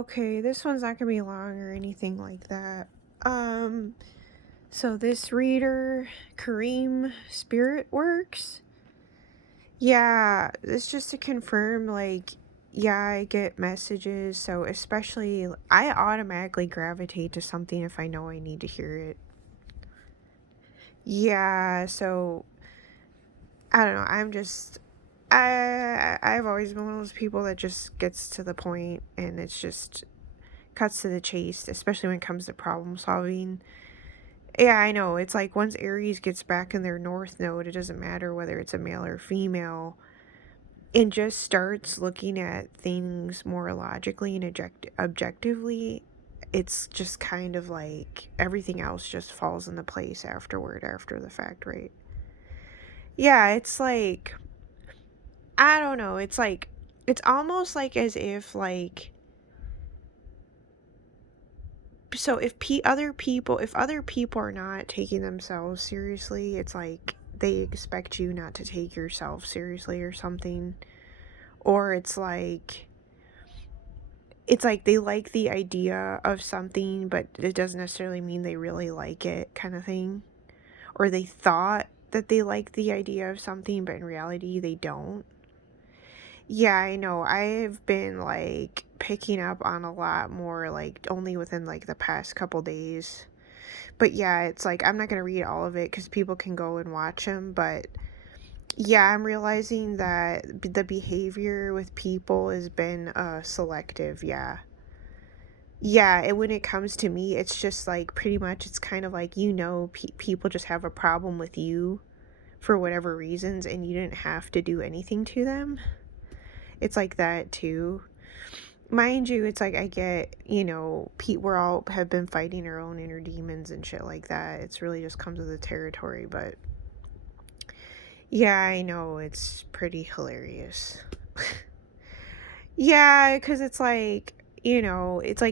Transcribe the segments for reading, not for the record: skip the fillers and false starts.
Okay, this one's not gonna be long or anything like that. Um, so this reader, Kareem Spirit Works. Yeah, it's just to confirm, like, yeah, I get messages, so especially I automatically gravitate to something if I know I need to hear it. Yeah, so I don't know, I've always been one of those people that just gets to the point and it's just cuts to the chase, especially when it comes to problem solving. Yeah, I know. It's like once Aries gets back in their north node, it doesn't matter whether it's a male or female, and just starts looking at things more logically and objectively. It's just kind of like everything else just falls into place after the fact, right? Yeah, it's like, I don't know. It's almost like as if, like, so if other people are not taking themselves seriously, it's like they expect you not to take yourself seriously or something. Or it's like they like the idea of something, but it doesn't necessarily mean they really like it, kind of thing. Or they thought that they liked the idea of something, but in reality they don't. Yeah, I know. I've been like picking up on a lot more, like only within like the past couple days. But yeah, it's like I'm not gonna read all of it because people can go and watch them. But yeah, I'm realizing that the behavior with people has been selective. Yeah, yeah. And when it comes to me, it's just like pretty much it's kind of like people just have a problem with you for whatever reasons, and you didn't have to do anything to them. It's like that too. Mind you, it's like I get, we're all have been fighting our own inner demons and shit like that. It's really just comes with the territory, but yeah, I know it's pretty hilarious. Yeah, because it's like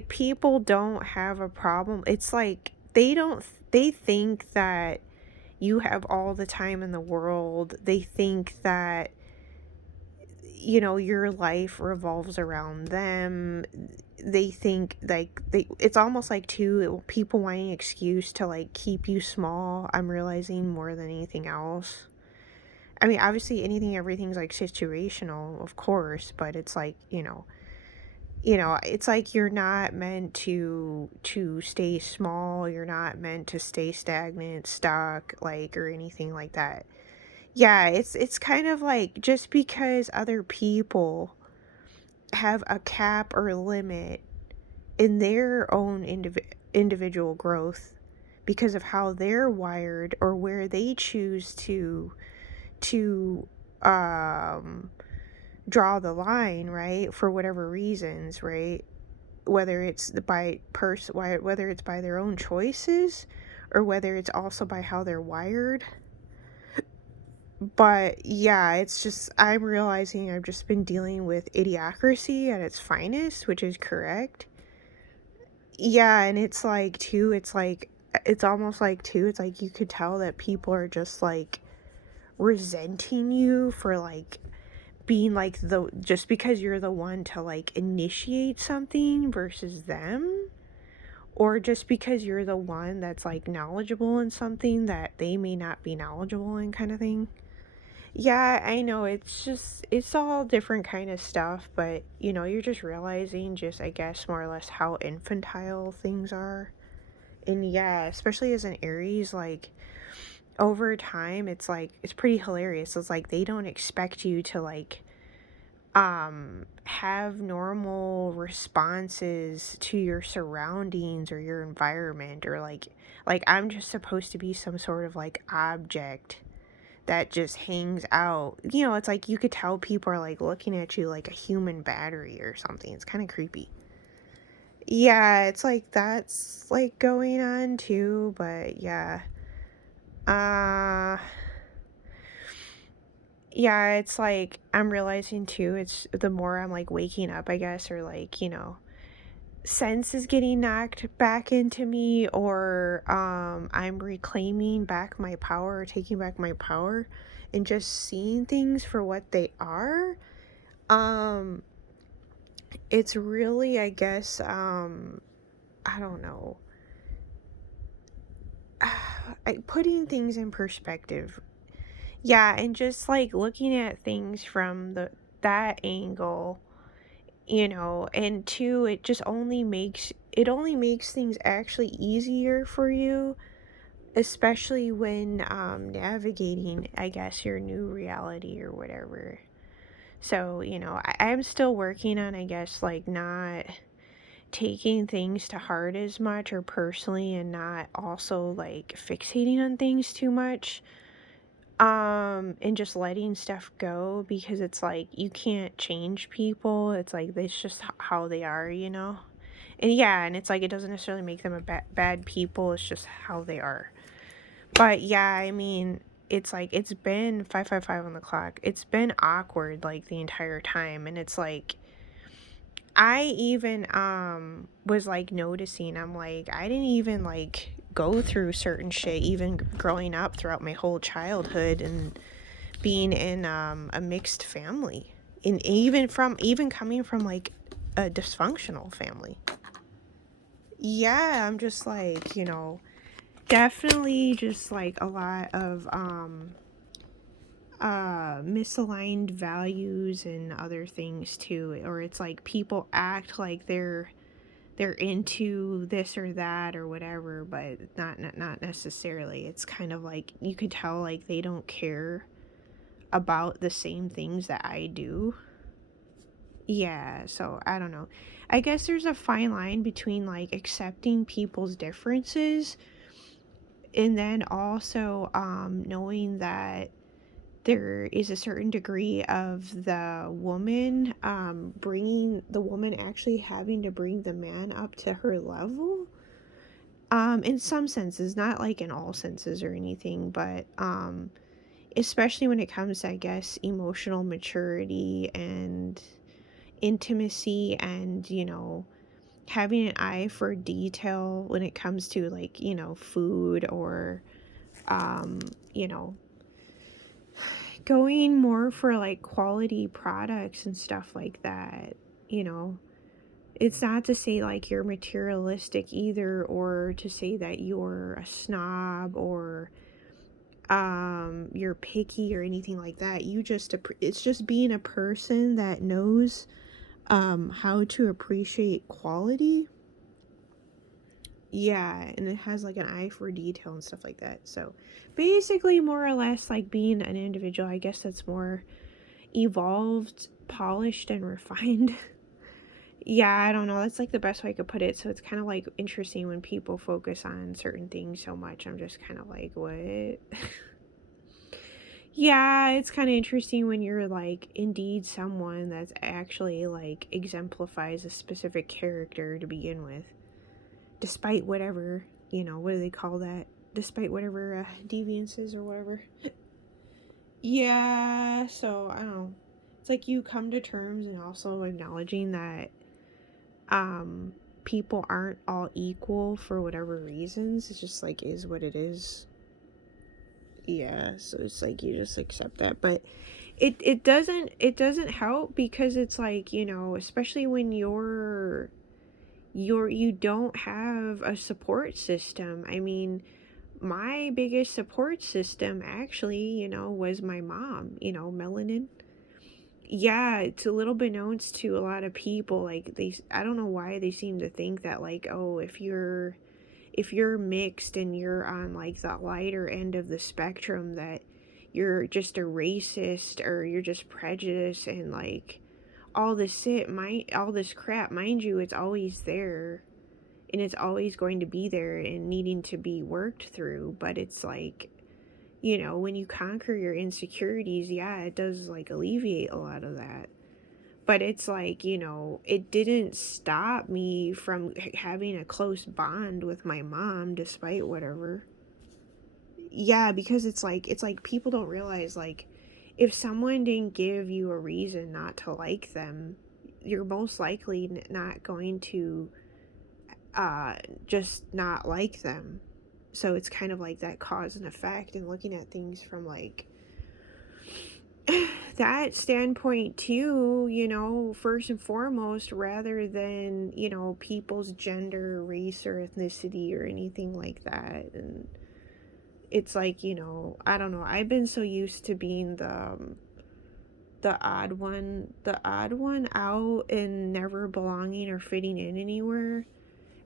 people don't have a problem. It's like they think that you have all the time in the world. They think that your life revolves around them. They think like it's almost like too people wanting an excuse to like keep you small. I'm realizing more than anything else. I mean, obviously everything's like situational, of course, but it's like, it's like you're not meant to stay small, you're not meant to stay stagnant, stuck, like, or anything like that. Yeah, it's kind of like just because other people have a cap or limit in their own individual growth because of how they're wired or where they choose to um draw the line, right? For whatever reasons, right? Whether it's whether it's by their own choices or whether it's also by how they're wired. But yeah, it's just I'm realizing I've just been dealing with idiocracy at its finest, which is correct. Yeah, and it's like too, it's almost like too, it's like you could tell that people are just like resenting you for like being like the just because you're the one to like initiate something versus them, or just because you're the one that's like knowledgeable in something that they may not be knowledgeable in, kind of thing. Yeah, I know. It's all different kind of stuff, but you're just realizing just I guess more or less how infantile things are. And yeah, especially as an Aries, like over time it's pretty hilarious. It's like they don't expect you to like have normal responses to your surroundings or your environment, or like I'm just supposed to be some sort of like object that just hangs out. It's like you could tell people are like looking at you like a human battery or something. It's kind of creepy. Yeah, it's like that's like going on too, but yeah. Uh yeah, it's like I'm realizing too, it's the more I'm like waking up, I guess, or like, sense is getting knocked back into me, or I'm reclaiming back my power, or taking back my power and just seeing things for what they are. um it's really, I guess, I don't know, putting things in perspective. Yeah, and just like looking at things from that angle, and two, it only makes things actually easier for you, especially when navigating, I guess, your new reality or whatever. So, I'm still working on, I guess, like not taking things to heart as much or personally, and not also like fixating on things too much, and just letting stuff go, because it's like you can't change people. It's like it's just how they are. And yeah, and it's like it doesn't necessarily make them a bad people, it's just how they are. But yeah, I mean, it's like it's been 5:55 on the clock. It's been awkward like the entire time, and it's like I even was like noticing, I'm like, I didn't even like go through certain shit even growing up throughout my whole childhood and being in a mixed family. And even coming from like a dysfunctional family. Yeah, I'm just like, definitely just like a lot of misaligned values and other things too, or it's like people act like they're into this or that or whatever, but not necessarily. It's kind of like you could tell like they don't care about the same things that I do. Yeah, so I don't know. I guess there's a fine line between like accepting people's differences, and then also knowing that there is a certain degree of the woman actually having to bring the man up to her level. In some senses, not like in all senses or anything, but especially when it comes to, I guess, emotional maturity and intimacy, and having an eye for detail when it comes to like food, or um you know going more for like quality products and stuff like that. you know it's not to say like you're materialistic either, or to say that you're a snob, or you're picky or anything like that. It's just being a person that knows how to appreciate quality. Yeah, and it has like an eye for detail and stuff like that. So basically, more or less, like being an individual, I guess that's more evolved, polished, and refined. Yeah, I don't know. That's like the best way I could put it. So it's kind of like interesting when people focus on certain things so much. I'm just kind of like, what? Yeah, it's kind of interesting when you're like indeed someone that's actually like exemplifies a specific character to begin with, despite whatever, what do they call that? Despite whatever deviances or whatever. Yeah, so I don't know. It's like you come to terms and also acknowledging that um people aren't all equal for whatever reasons. It's just like is what it is. Yeah, so it's like you just accept that. But it doesn't help, because it's like, especially when you don't have a support system. I mean, my biggest support system actually, was my mom, melanin. Yeah, it's a little beknownst to a lot of people. Like I don't know why they seem to think that like, oh, if you're mixed and you're on like the lighter end of the spectrum, that you're just a racist, or you're just prejudiced, and like all this crap. Mind you, it's always there, and it's always going to be there and needing to be worked through. But it's like, when you conquer your insecurities, yeah, it does like alleviate a lot of that. But it's like, it didn't stop me from having a close bond with my mom despite whatever. Yeah, because it's like people don't realize, like, if someone didn't give you a reason not to like them, you're most likely not going to uh just not like them. So it's kind of like that cause and effect, and looking at things from like that standpoint too, first and foremost, rather than, people's gender, race, or ethnicity or anything like that. And it's like, I don't know. I've been so used to being the odd one out and never belonging or fitting in anywhere.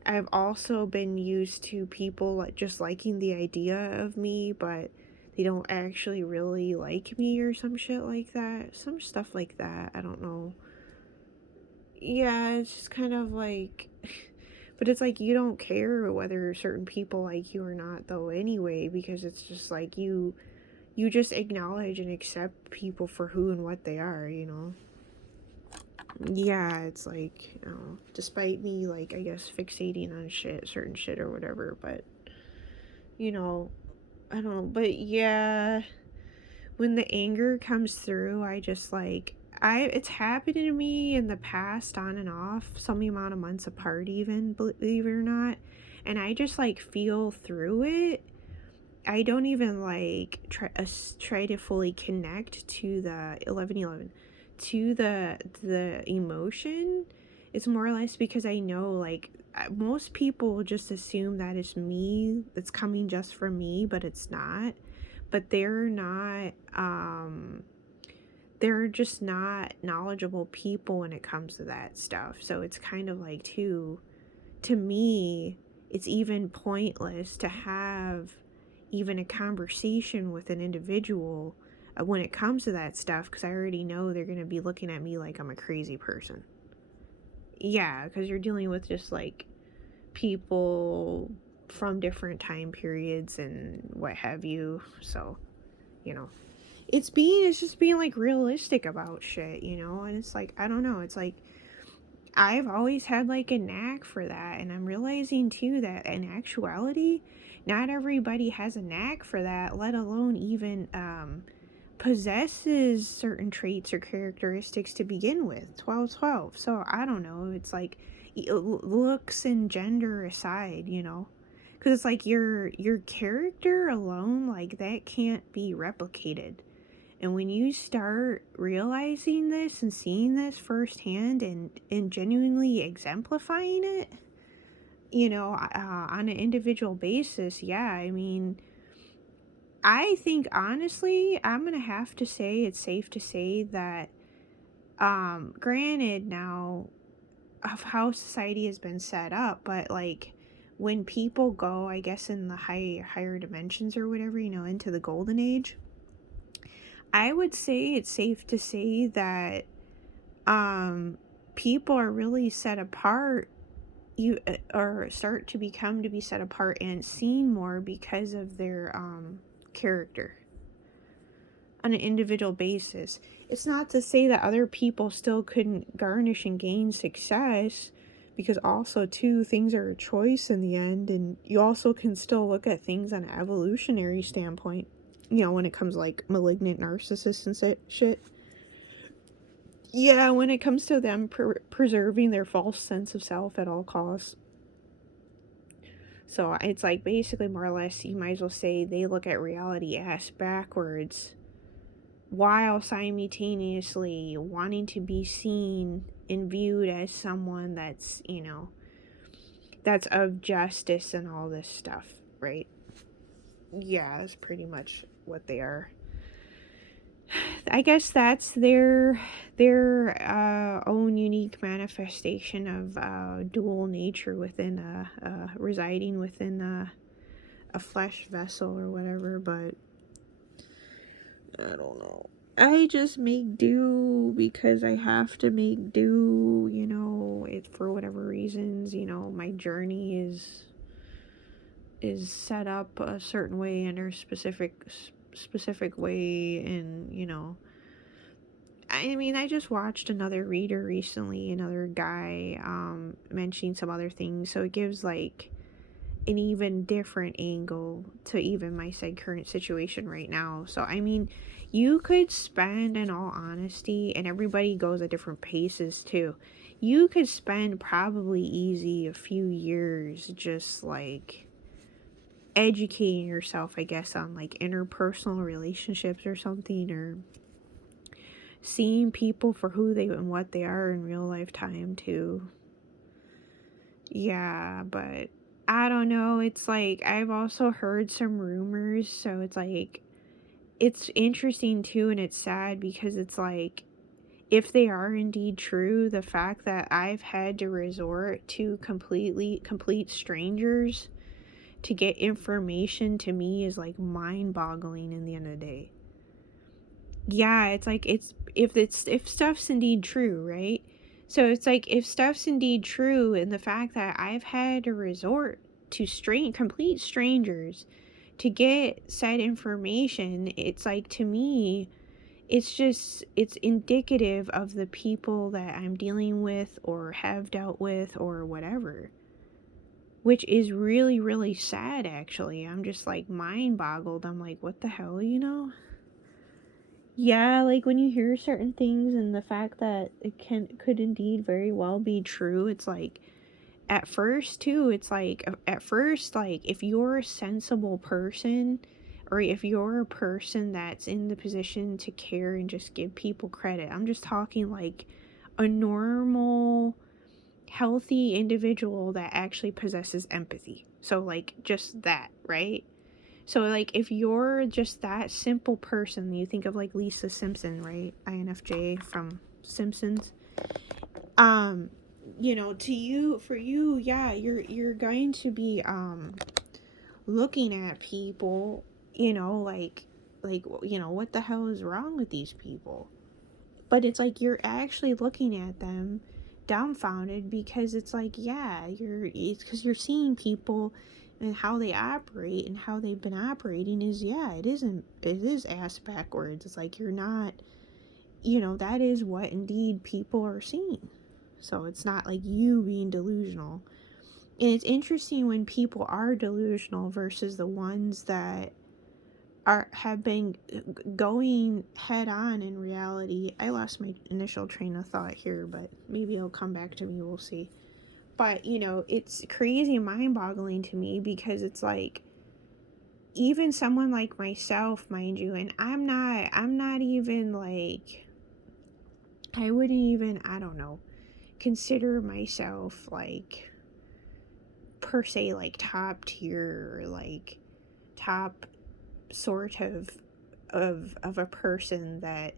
I've also been used to people like just liking the idea of me, but they don't actually really like me or some shit like that. Some stuff like that. I don't know. Yeah, it's just kind of like but it's like you don't care whether certain people like you or not though anyway, because it's just like you just acknowledge and accept people for who and what they are. Yeah, it's like, despite me, like, I guess fixating on certain shit or whatever, but, you know, I don't know, but yeah, when the anger comes through, I just like, it's happened to me in the past on and off, some amount of months apart even, believe it or not, and I just like feel through it. I don't even like try to fully connect to the 1111, to the emotion. It's more or less because I know, like, most people just assume that it's me that's coming just from me, but it's not. But they're just not knowledgeable people when it comes to that stuff. So it's kind of like, to me, it's even pointless to have even a conversation with an individual when it comes to that stuff, because I already know they're going to be looking at me like I'm a crazy person. Yeah, because you're dealing with just like people from different time periods and what have you. So, you know, it's just being like realistic about shit, and it's like, I don't know, it's like I've always had like a knack for that, and I'm realizing too that in actuality, not everybody has a knack for that, let alone even possesses certain traits or characteristics to begin with. 12-12. So I don't know. It's like looks and gender aside, because it's like your character alone, like that can't be replicated. And when you start realizing this and seeing this firsthand and genuinely exemplifying it, on an individual basis, yeah, I mean, I think honestly, I'm going to have to say it's safe to say that, granted now of how society has been set up, but like when people go, I guess, in the higher dimensions or whatever, into the golden age, I would say it's safe to say that um people are really set apart, or start to become to be set apart and seen more because of their character on an individual basis. It's not to say that other people still couldn't garnish and gain success, because also too, things are a choice in the end, and you also can still look at things on an evolutionary standpoint, when it comes like malignant narcissists and shit. Yeah, when it comes to them preserving their false sense of self at all costs. So it's like basically more or less, you might as well say they look at reality ass backwards while simultaneously wanting to be seen and viewed as someone that's, that's of justice and all this stuff, right? Yeah, that's pretty much what they are. I guess that's their own unique manifestation of dual nature within residing within a flesh vessel or whatever. But I don't know. I just make do because I have to make do. It for whatever reasons. My journey is set up a certain way under a specific way, and I mean, I just watched another reader recently, another guy mentioning some other things, so it gives like an even different angle to even my said current situation right now. So I mean, you could spend, in all honesty, and everybody goes at different paces too, you could spend probably easy a few years just like educating yourself, I guess, on like interpersonal relationships or something, or seeing people for who they and what they are in real life time too. Yeah, but I don't know. It's like I've also heard some rumors, so it's like it's interesting too, and it's sad because it's like if they are indeed true, the fact that I've had to resort to complete strangers to get information to me is like mind-boggling in the end of the day. Yeah, it's like if stuff's indeed true, right? So it's like if stuff's indeed true and the fact that I've had to resort to complete strangers to get said information, it's like to me it's indicative of the people that I'm dealing with or have dealt with or whatever, which is really, really sad actually. I'm just like mind boggled. I'm like, what the hell? Yeah, like when you hear certain things and the fact that could indeed very well be true, it's like at first too, it's like at first, like if you're a sensible person or if you're a person that's in the position to care and just give people credit, I'm just talking like a normal healthy individual that actually possesses empathy, so like just that, right? So like if you're just that simple person, you think of like Lisa Simpson, right? INFJ from Simpsons. um to you, for you, yeah, you're going to be looking at people, what the hell is wrong with these people? But it's like you're actually looking at them dumbfounded because it's like, yeah, it's because you're seeing people and how they operate and how they've been operating is, yeah, it is ass backwards. It's like you're not, that is what indeed people are seeing. So it's not like you being delusional. And it's interesting when people are delusional versus the ones that have been going head on in reality. I lost my initial train of thought here, but maybe it'll come back to me. We'll see. But it's crazy and mind-boggling to me because it's like even someone like myself, mind you, and I'm not even like, I wouldn't even, I don't know, consider myself like per se like top tier or like top sort of a person that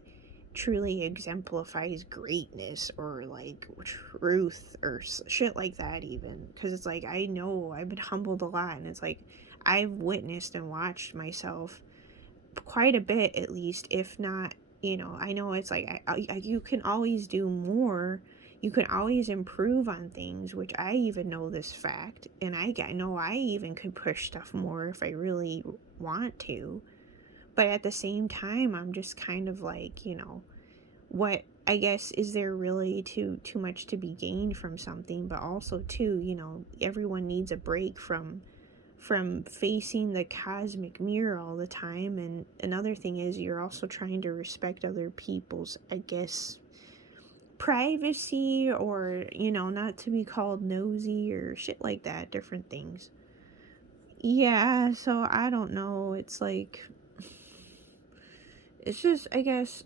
truly exemplifies greatness or like truth or shit like that, even because it's like I know I've been humbled a lot, and it's like I've witnessed and watched myself quite a bit, at least, if not, I know it's like you can always do more, you can always improve on things, which I even know this fact, and I know I even could push stuff more if I really want to. But at the same time, I'm just kind of like, what, I guess, is there really too much to be gained from something? But also too, everyone needs a break from facing the cosmic mirror all the time. And another thing is you're also trying to respect other people's, I guess, privacy, or not to be called nosy or shit like that, different things. Yeah, so I don't know, it's like, it's just, I guess,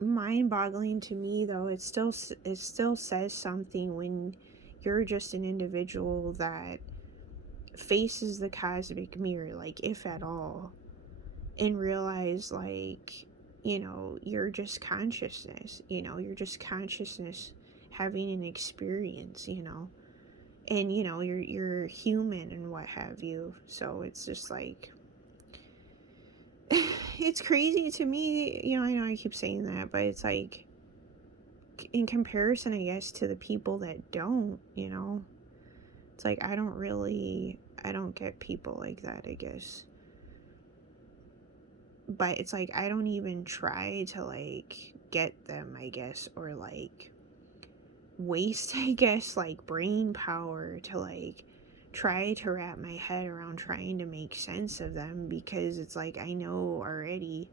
mind-boggling to me, though. It still says something when you're just an individual that faces the cosmic mirror, like, if at all, and realize, like, you're just consciousness, having an experience, and you're human and what have you. So it's just like it's crazy to me, I know I keep saying that, but it's like in comparison, I guess, to the people that don't, it's like I don't get people like that, I guess. But it's like I don't even try to like get them, I guess, or like waste, I guess, like brain power to like try to wrap my head around trying to make sense of them, because it's like I know already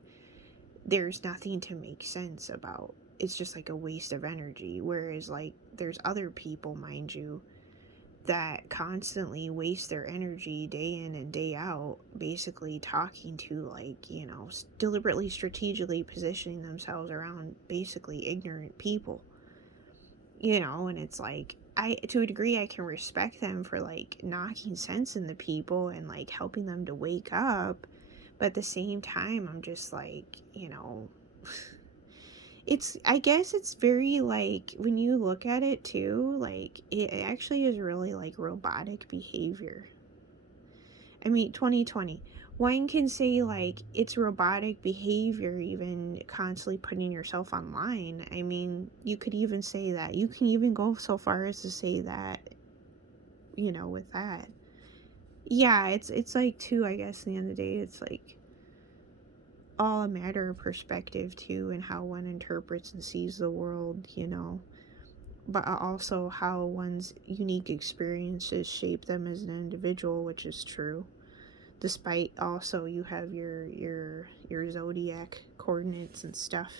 there's nothing to make sense about. It's just like a waste of energy. Whereas like there's other people, mind you, that constantly waste their energy day in and day out, basically talking to, like, you know, deliberately, strategically positioning themselves around basically ignorant people, you know. And it's like, to a degree, I can respect them for like knocking sense into people and like helping them to wake up. But at the same time, I'm just like, you know, I guess it's very like, when you look at it too, like it actually is really like robotic behavior. I mean, 2020, one can say like it's robotic behavior, even constantly putting yourself online. I mean, you could even say that. You can even go so far as to say that, you know, with that. Yeah, it's like too, I guess, at the end of the day, it's like all a matter of perspective too, and how one interprets and sees the world, you know. But also how one's unique experiences shape them as an individual, which is true. Despite also you have your zodiac coordinates and stuff.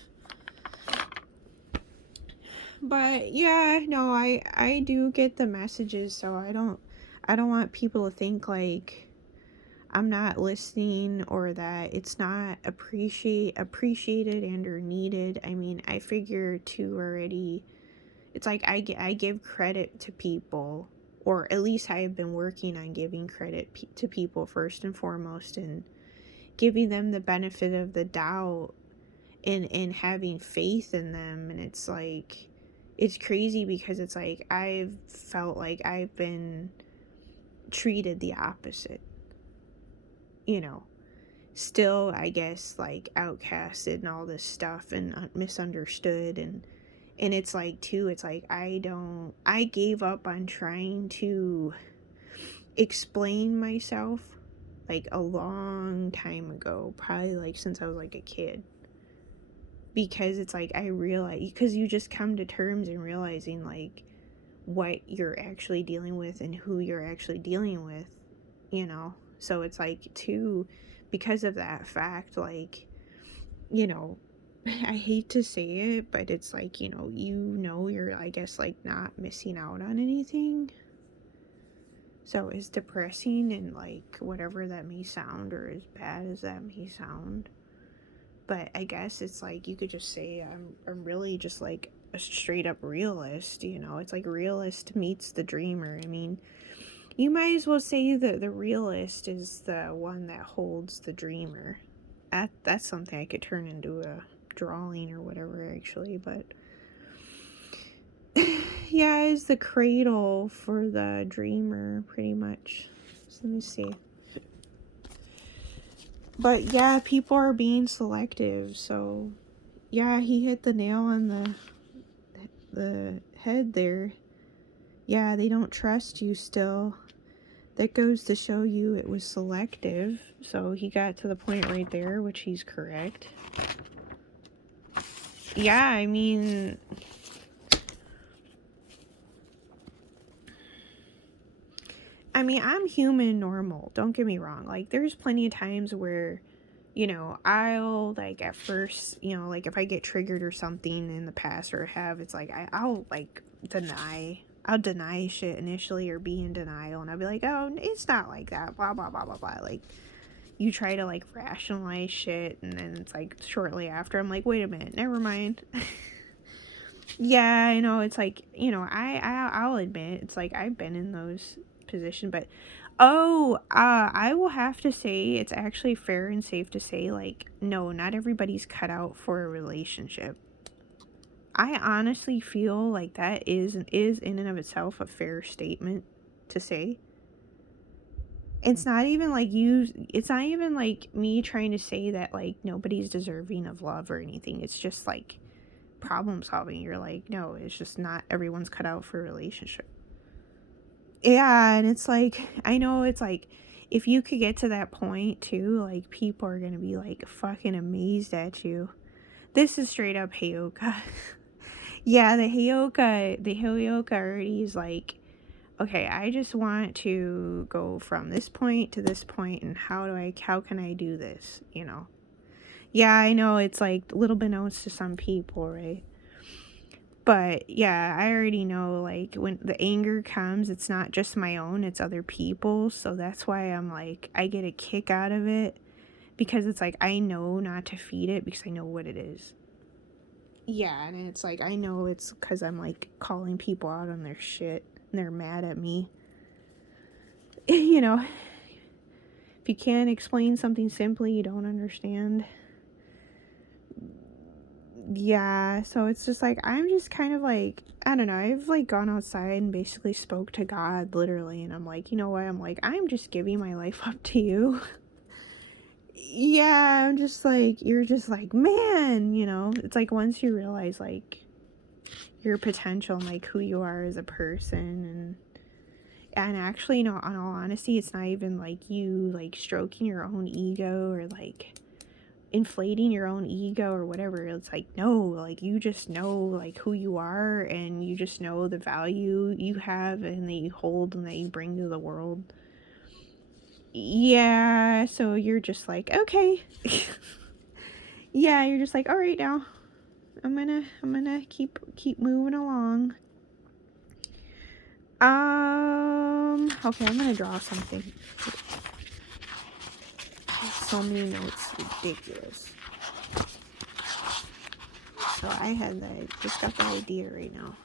But yeah, no, I do get the messages, so I don't want people to think like I'm not listening, or that it's not appreciated and or needed. I mean, I figure too already. It's like I give credit to people, or at least I have been working on giving credit to people first and foremost, and giving them the benefit of the doubt, and having faith in them. And it's like, it's crazy because it's like I've felt like I've been treated the opposite, you know. Still, I guess, like outcasted and all this stuff, and misunderstood. And it's like too, it's like I gave up on trying to explain myself like a long time ago, probably like since I was like a kid. Because it's like I realize, because you just come to terms and realizing like what you're actually dealing with and who you're actually dealing with, you know. So it's like too, because of that fact, like, you know, I hate to say it, but it's like, you know, you're, I guess, like not missing out on anything. So as depressing and like whatever that may sound, or as bad as that may sound, but I guess it's like you could just say I'm really just like a straight up realist, you know. It's like realist meets the dreamer. I mean, you might as well say that the realist is the one that holds the dreamer. That's something I could turn into a drawing or whatever, actually. But yeah, is the cradle for the dreamer, pretty much. So let me see. But yeah, people are being selective. So yeah, he hit the nail on the head there. Yeah, they don't trust you still. That goes to show you it was selective. So he got to the point right there, which he's correct. Yeah, I mean, I'm human normal. Don't get me wrong. Like, there's plenty of times where, you know, I'll, like, at first, you know, like, if I get triggered or something in the past or have, it's like, I'll, like, I'll deny shit initially, or be in denial. And I'll be like, oh, it's not like that, blah, blah, blah, blah, blah. Like, you try to, like, rationalize shit. And then it's like, shortly after, I'm like, wait a minute, never mind. Yeah, I know. It's like, you know, I'll admit, it's like I've been in those positions. But I will have to say, it's actually fair and safe to say, like, no, not everybody's cut out for a relationship. I honestly feel like that is in and of itself a fair statement to say. It's not even like it's not even like me trying to say that like nobody's deserving of love or anything. It's just like problem solving. You're like, no, it's just not everyone's cut out for a relationship. Yeah, and it's like, I know, it's like, if you could get to that point too, like, people are gonna be like fucking amazed at you. This is straight up Heyoka. Yeah, the Heyoka already is like, okay, I just want to go from this point to this point, and how can I do this, you know? Yeah, I know, it's like little beknownst to some people, right? But yeah, I already know, like, when the anger comes, it's not just my own, it's other people's. So that's why I'm like, I get a kick out of it, because it's like, I know not to feed it because I know what it is. Yeah, and it's like, I know it's because I'm like calling people out on their shit and they're mad at me. You know, if you can't explain something simply, you don't understand. Yeah, so it's just like, I'm just kind of like, I don't know, I've like gone outside and basically spoke to God literally, and I'm like, you know what, I'm like, I'm just giving my life up to you. Yeah, I'm just like, you're just like, man, you know, it's like once you realize like your potential and like who you are as a person, and actually, you know, in all honesty, it's not even like you like stroking your own ego or like inflating your own ego or whatever. It's like, no, like you just know like who you are, and you just know the value you have and that you hold and that you bring to the world. Yeah, so you're just like, okay. Yeah, you're just like, all right, now I'm gonna keep moving along. Okay, I'm gonna draw something. So many notes, ridiculous. So I just got the idea right now.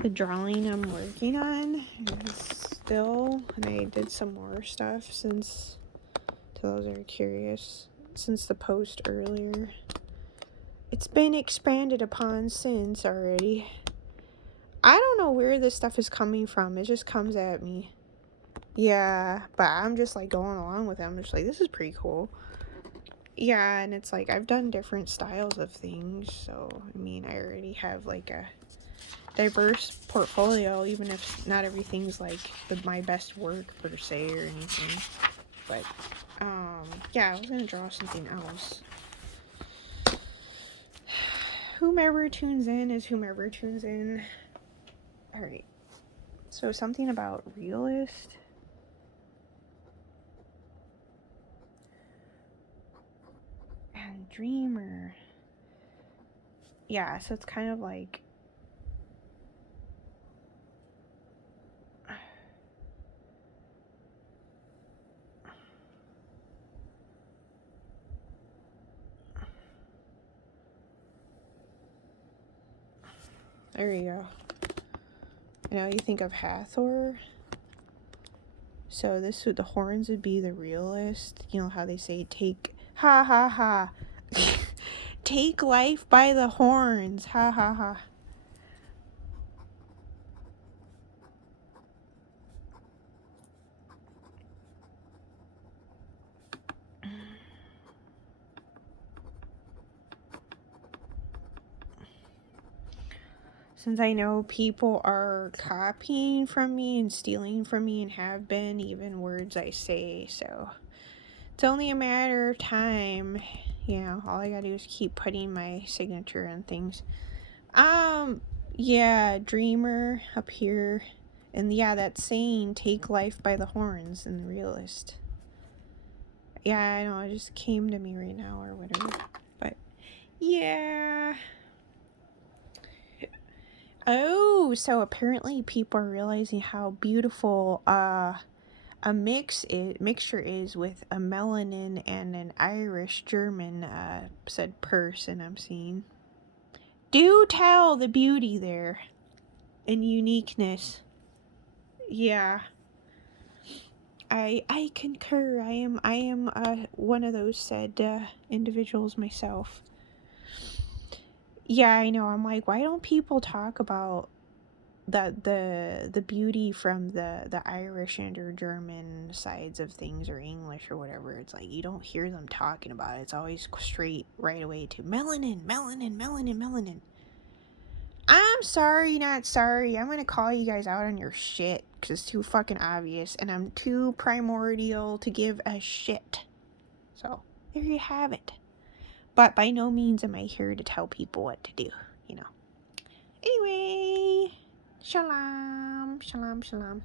The drawing I'm working on is still, and I did some more stuff since, to those that are curious, since the post earlier. It's been expanded upon since already. I don't know where this stuff is coming from. It just comes at me. Yeah, but I'm just like going along with it. I'm just like, this is pretty cool. Yeah, and it's like I've done different styles of things, so I mean, I already have like a diverse portfolio, even if not everything's like my best work per se or anything. But yeah, I was gonna draw something else. Whomever tunes in is whomever tunes in. All right, so something about realist. And dreamer. Yeah, so it's kind of like, there you go. You know, you think of Hathor. So the horns would be the realist. You know how they say take ha ha ha. Take life by the horns. Ha ha ha. Since I know people are copying from me and stealing from me and have been, even words I say, so it's only a matter of time. You know, all I gotta do is keep putting my signature on things. Yeah, dreamer up here. And yeah, that saying, take life by the horns in the realist. Yeah, I know, it just came to me right now or whatever. But yeah. Oh, so apparently people are realizing how beautiful a mixture is with a melanin and an Irish German said person I'm seeing. Do tell the beauty there and uniqueness. Yeah. I concur. I am one of those said individuals myself. Yeah, I know. I'm like, why don't people talk about the beauty from the Irish and or German sides of things, or English or whatever? It's like you don't hear them talking about it. It's always straight right away to melanin, melanin, melanin, melanin. I'm sorry, not sorry. I'm gonna call you guys out on your shit because it's too fucking obvious, and I'm too primordial to give a shit. So there you have it. But by no means am I here to tell people what to do, you know. Anyway, shalom, shalom, shalom.